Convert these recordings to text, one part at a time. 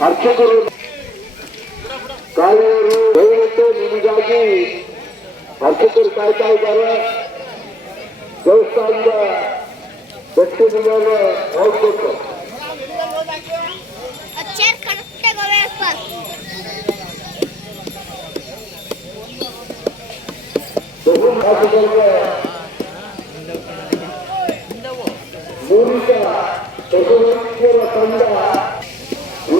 ಅರ್ಚಕರು ಕಾಳೆಯವರು ದಯವಿಟ್ಟು ನಿಮಗಾಗಿ ಅರ್ಚಕರು ಕಾಯ್ತಾ ಇದ್ದಾರೆ ದೇವಸ್ಥಾನದ ದಕ್ಷಿಣ ಮೇಲೆ ಹೋಗ್ಬೇಕು ಚೇರ್ ಕರೆಕ್ಟಾಗಿ ಹೋಗ್ಬೇಕು ಬಹುಮಾಸಗಳಿಗೆ ಮೂರಿತ ಚತುರ್ವರ್ಗಗಳ ತಂಡ ದ್ವಿತೀಯ ತೃತೀಯ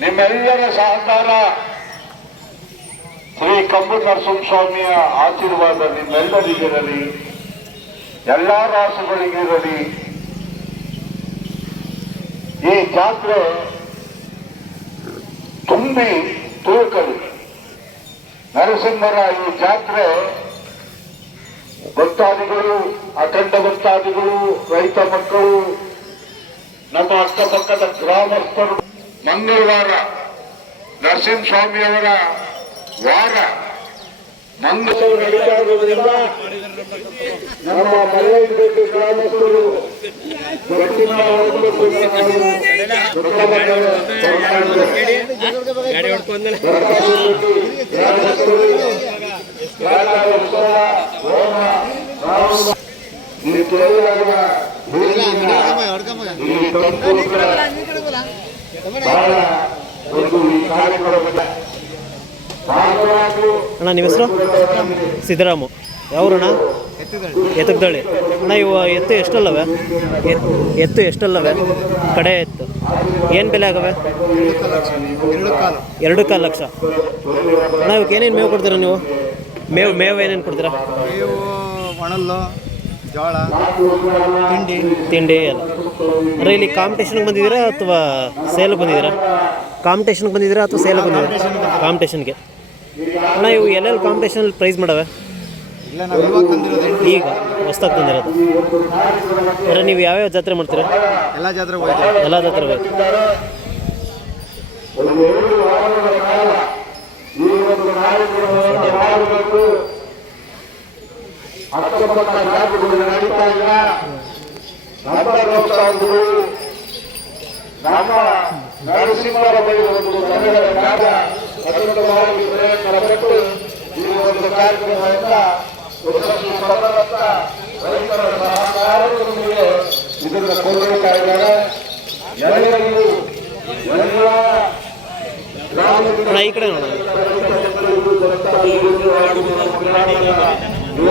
ನಿಮ್ಮೆಲ್ಲರ ಸಹಕಾರ ಶ್ರೀ ಕಂಬು ನರಸಿಂಹಸ್ವಾಮಿಯ ಆಶೀರ್ವಾದ ನಿಮ್ಮೆಲ್ಲರಿಗಿರಲಿ. ಎಲ್ಲ ರಾಸುಗಳಿಗಿರಲಿ. ಈ ಜಾತ್ರೆ ತುಂಬಿ ತುಳುಕಲಿ. ನರಸಿಂಹರ ಈ ಜಾತ್ರೆ ಭಕ್ತಾದಿಗಳು, ಅಖಂಡ ಭಕ್ತಾದಿಗಳು, ರೈತ ಮಕ್ಕಳು, ನಮ್ಮ ಅಕ್ಕಪಕ್ಕದ ಗ್ರಾಮಸ್ಥರು ಮಂಗಳವಾರ ನರಸಿಂಹಸ್ವಾಮಿಯವರ ವಾರ. ಮಂಗಳವಾರ ನಡೀತಾ ಇರುವುದರಿಂದ ನಮ್ಮ ಮಲ್ಲೈಬೇಟೆ ಗ್ರಾಮಸ್ಥರು ಈ ಅಣ್ಣ, ನಿಮ್ಮ ಹೆಸರು? ಸಿದ್ದರಾಮು. ಯಾವ್ರಣ್ಣ? ಎತ್ತಗದಳ್ಳಿ ಅಣ್ಣ, ಇವು ಎತ್ತು ಎಷ್ಟಲ್ಲವೆ? ಎತ್ ಎತ್ತು ಎಷ್ಟಲ್ಲವೆ? ಕಡೆ ಎತ್ತು. ಏನು ಬೆಲೆ ಆಗವೆ? ಎರಡು ಕಾಲು ಲಕ್ಷ. ಅಣ್ಣ, ಇವಕ್ಕೆ ಏನೇನು ಮೇವು ಕೊಡ್ತೀರಾ ನೀವು? ಮೇವು ಮೇವು ಏನೇನು ಕೊಡ್ತೀರಾ? ಜೋಳ ತಿಂಡಿ? ತಿಂಡಿ ಎಲ್ಲ. ಅಂದರೆ ಇಲ್ಲಿ ಕಾಂಪಿಟೇಷನ್ಗೆ ಬಂದಿದ್ದೀರಾ ಅಥವಾ ಸೇಲ್ಗೆ ಬಂದಿದ್ದೀರಾ? ಕಾಂಪಿಟೇಷನ್ಗೆ ಬಂದಿದ್ದೀರಾ ಅಥವಾ ಸೇಲ್ಗೆ ಬಂದಿದ್ದೀರಾ? ಕಾಂಪಿಟೇಷನ್ಗೆ ಅಣ್ಣ ಇವು ಎಲ್ಲೆಲ್ಲಿ ಕಾಂಪಿಟೇಷನಲ್ಲಿ ಪ್ರೈಸ್ ಮಾಡವೆ? ಇಲ್ಲ ನಾವು ಇವಾಗ ತಂದಿರೋದು ಈಗ ಹೊಸ್ದಾಗಿ ತಂದಿರೋದು. ಅಂದರೆ ನೀವು ಯಾವ್ಯಾವ ಜಾತ್ರೆ ಮಾಡ್ತೀರಾ? ಎಲ್ಲ ಜಾತ್ರೆ ಹೋಯ್ತು ಎಲ್ಲ ಜಾತ್ರೆ ಬೇಕು ಒಂದು ಎರಡು ವಾರಗಳ ಕಾಲ ಈ ಒಂದು ಕಾರ್ಯಕ್ರಮವನ್ನು ಮಾಡಬೇಕು ಅಕ್ಕಪಕ್ಕ ಜಾತಿಗಳು ನಡೀತಾ ಇಲ್ಲ ನಮ್ಮ ದೇವಸ್ಥಾನಗಳು ನಮ್ಮ ನರಸಿಂಹರ ಬಳಿ ಒಂದು ಕನ್ನಡ ಜಾಗ ಅದ್ಭುತವಾಗಿ ಪ್ರಯತ್ನ ಪಟ್ಟು ಈ ಒಂದು ಕಾರ್ಯಕ್ರಮದಿಂದ ಯಶಸ್ವಿ ಪಡೆದಂತ ರೈತರ ಸಹಕಾರದೊಂದಿಗೆ ಇದನ್ನು ಕೊಂಡೊಯ್ತಾ ಇದ್ದಾರೆ ಎಲ್ಲರಿಗೂ ಎಲ್ಲ ಗ್ರಾಮದ ಅಣ್ಣ ಈ ಕಡೆ ನೋಡೋಣ.